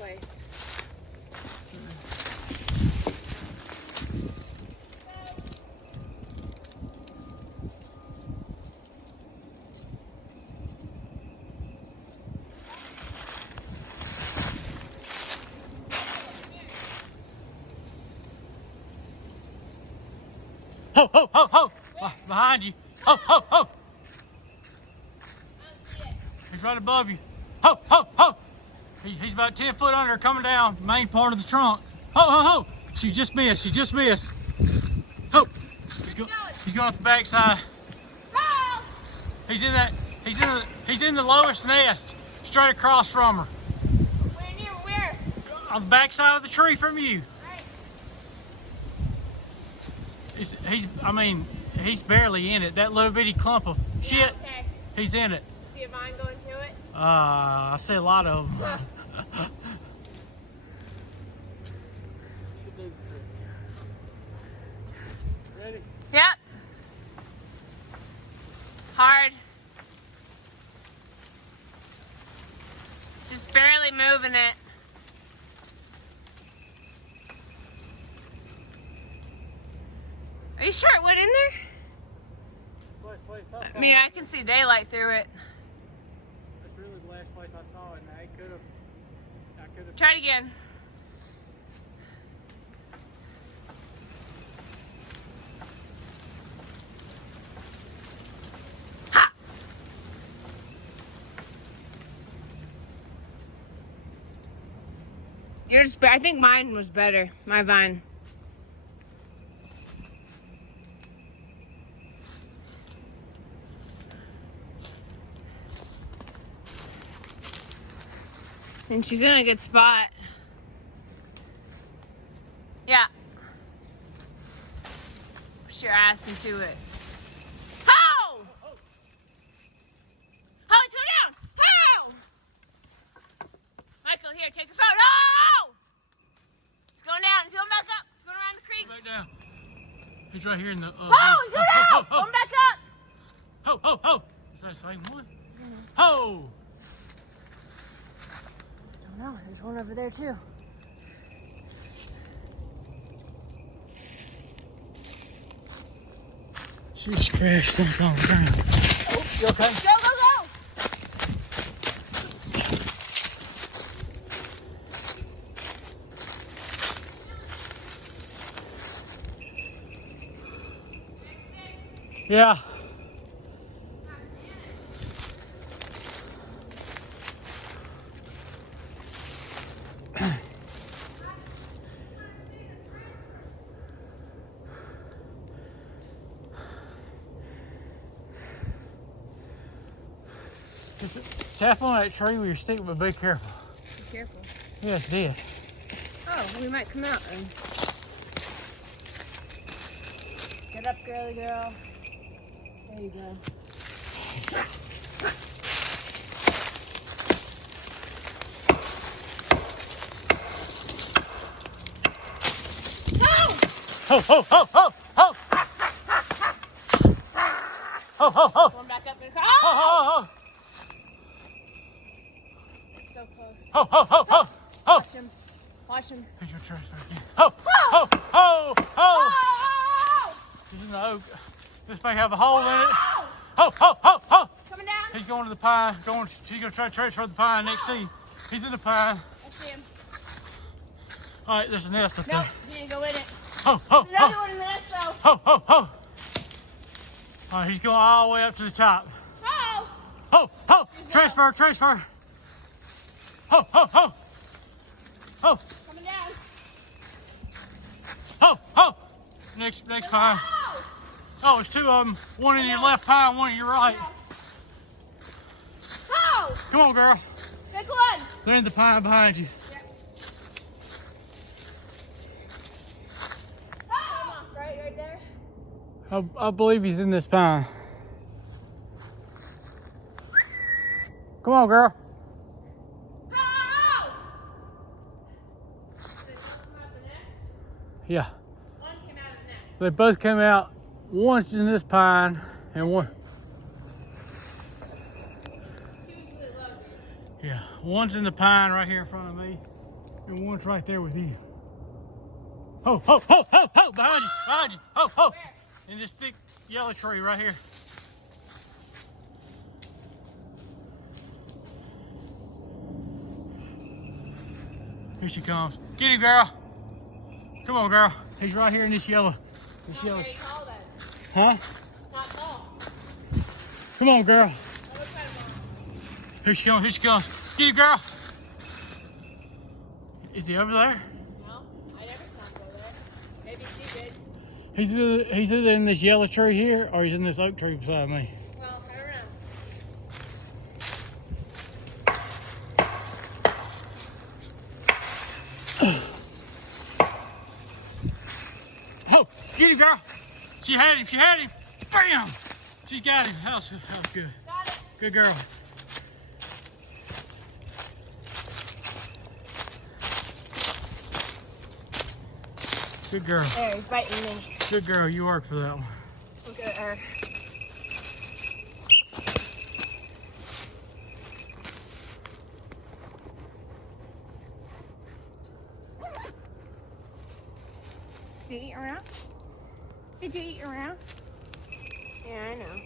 place. Ho, ho, ho, ho! Behind you. Ho, ho, ho! He's right above you. Ho, ho, ho! He's about 10 foot under, coming down, main part of the trunk. Ho, ho, ho! She just missed. She just missed. Ho! He's going up the backside. He's in that. He's in the lowest nest, straight across from her. Where? On the backside of the tree from you. He's barely in it. That little bitty clump of shit. Okay. He's in it. See a vine going through it? I see a lot of them. Ready? Yep. Hard. Just barely moving it. Are you sure it went in there? I mean, I can see daylight through it. That's really the last place I saw it. Now, I could have. Try it again. Ha! I think mine was better. My vine. And she's in a good spot. Yeah. Push your ass into it. How? Oh, it's going down. How? Michael, here, take a photo. Oh! It's going down. It's going back up. It's going around the creek. Back down. He's right here in the. Oh, he's going down. Going back up. Ho, ho, ho. Is that the same one? Ho! No, there's one over there too. She just crashed something on the ground. Oh, you okay? Go, go, go! Yeah. Just tap on that tree with your stick, but be careful. Be careful. Yeah, it's dead. Oh, we might come out then. Get up, girly girl. There you go. Ho, ho, ho, ho, ho! Ho, ho, ho! Going back up and Ho, ho, ho! So close. Ho, ho, ho, ho! Ho! Watch him. Watch him. Take your trash back in. Ho, ho, ho, ho! Oh! This is an oak. This may have a hole in it. Ho, ho, ho, ho! Coming down. He's going to the pine. She's going to try to transfer the pine next to you. He's in the pine. I see him. All right, there's a nest up Nope, there. he didn't go in it. Ho, ho, Another ho! one in the nest though. Ho, ho, ho! All right, he's going all the way up to the top. Oh! Ho, ho! Transfer, transfer! Ho, ho, ho! Ho, Coming down. ho, ho! Next pine. Oh! Oh, there's two of them. One in your left pine, one in your right. Oh! Come on, girl. Big one. They're in the pine behind you. Right there. I believe he's in this pine. Come on, girl. Oh! Yeah. One came out of the nest. They both came out. One's in this pine and one. She was really low. Yeah, one's in the pine right here in front of me. And one's right there with you. Ho, ho, ho, ho, ho, behind you, behind you. Ho, ho. In this thick yellow tree right here. Here she comes. Get him, girl. Come on, girl. He's right here in this yellow. This yellow. Huh? Not tall. Come on, girl. Here she comes. Here she comes. Get him, girl. Is he over there? No, I never saw him go there. Maybe she did. He's either in this yellow tree here or he's in this oak tree beside me. Well, I don't know. Oh, get him, girl. She had him. She had him. Bam! She got him. That was good. Got it. Good girl. Good girl. There, he's biting me. Good girl. You worked for that one. Look at her. Did you eat around? Did you eat around? Yeah, I know.